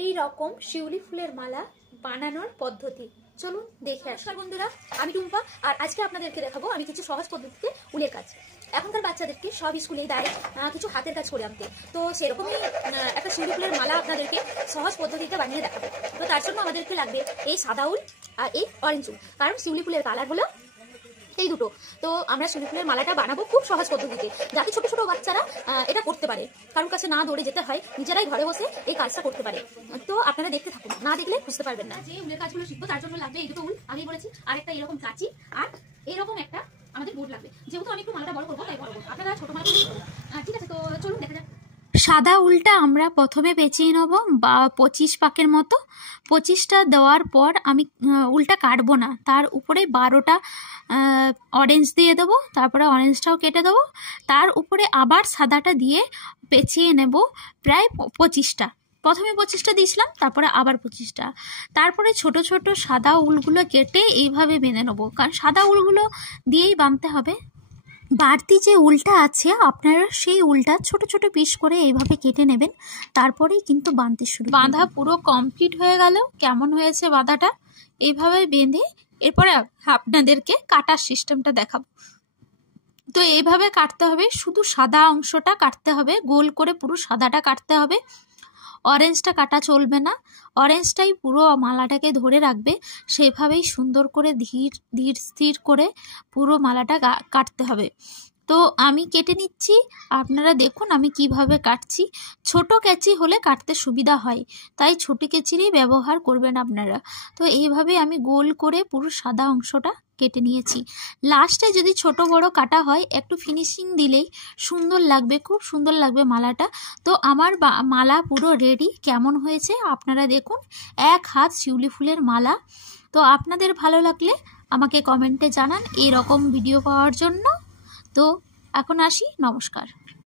এই রকম শিউলি ফুলের মালা বানানোর পদ্ধতি চলুন দেখে আসি। বন্ধুরা, আমি টুম্পা, আর আজকে আপনাদেরকে দেখাবো আমি কিছু সহজ পদ্ধতিতে উলের কাজ। এখনকার বাচ্চাদেরকে সব স্কুলেই দেয় কিছু হাতের কাজ করে আনতে, তো সেরকমই একটা শিউলি ফুলের মালা আপনাদেরকে সহজ পদ্ধতিতে বানিয়ে দেখাবো। তো তার জন্য আমাদেরকে লাগবে এই সাদা উল আর এই অরেঞ্জ উল, কারণ শিউলি ফুলের কালার হলো এই দুটো। তো আমরা শিউলি ফুলের মালাটা বানাবো খুব সহজ পদ্ধতিতে, যাতে ছোট ছোট বাচ্চারা এটা করতে পারে, কারোর কাছে না দৌড়ে যেতে হয়, নিজেরাই ঘরে বসে এই কাজটা করতে পারে। তো আপনারা দেখতে থাকুন, না দেখলে বুঝতে পারবেন না। যে উলের কাজগুলো শিখবো তার জন্য লাগবে এই দুটো উল, আগেই বলেছি, আর একটা এরকম কাঁচি, আর এরকম একটা আমাদের বোর্ড লাগবে। যেহেতু আমি একটু মালাটা বড় করবো তাই বড় করবো, আপনারা ছোট মালা করবো। ঠিক আছে, তো চলুন দেখা যাক। সাদা উলটা আমরা প্রথমে পেঁচিয়ে নেব 25 পাকের মতো। 25টা দেওয়ার পর আমি উলটা কাটবো না, তার উপরে 12টা অরেঞ্জ দিয়ে দেবো, তারপরে অরেঞ্জটাও কেটে দেবো, তার উপরে আবার সাদাটা দিয়ে পেঁচিয়ে নেব প্রায় 25টা। প্রথমে 25টা দিয়েছিলাম, তারপরে আবার 25টা। তারপরে ছোট ছোট সাদা উলগুলো কেটে এইভাবে বেঁধে নেবো, কারণ সাদা উলগুলো দিয়েই বাঁধতে হবে। বাড়তি যে উলটা আছে আপনারা সেই উলটা ছোট ছোট পিস করে এইভাবে কেটে নেবেন, তারপরেই কিন্তু বাঁধতে শুরু। বাঁধা পুরো কমপ্লিট হয়ে গেল। কেমন হয়েছে বাঁধাটা? এইভাবে বেঁধে এরপরে আপনাদেরকে কাটার সিস্টেমটা দেখাবো। তো এইভাবে কাটতে হবে, শুধু সাদা অংশটা কাটতে হবে, গোল করে পুরো সাদাটা কাটতে হবে। অরেঞ্জটা কাটা চলবে না, অরেঞ্জটাই পুরো মালাটাকে ধরে রাখবে, সেভাবেই সুন্দর করে ধীর স্থির করে পুরো মালাটা কাটতে হবে। তো আমি কেটে নিচ্ছি, আপনারা দেখুন আমি কিভাবে কাটছি। ছোট কেঁচি হলে কাটতে সুবিধা হয়, তাই ছোট কেঁচিরই ব্যবহার করবেন আপনারা। তো এইভাবে আমি গোল করে পুরো সাদা অংশটা কেটে নিয়েছি। লাস্টে যদি ছোট বড় কাটা হয় একটু ফিনিশিং দিলেই সুন্দর লাগবে, খুব সুন্দর লাগবে মালাটা। তো আমার মালা পুরো রেডি। কেমন হয়েছে আপনারা দেখুন, 1 হাত শিউলি ফুলের মালা। তো আপনাদের ভালো লাগলে আমাকে কমেন্টে জানান এরকম ভিডিও পাওয়ার জন্য। তো এখন আসি, নমস্কার।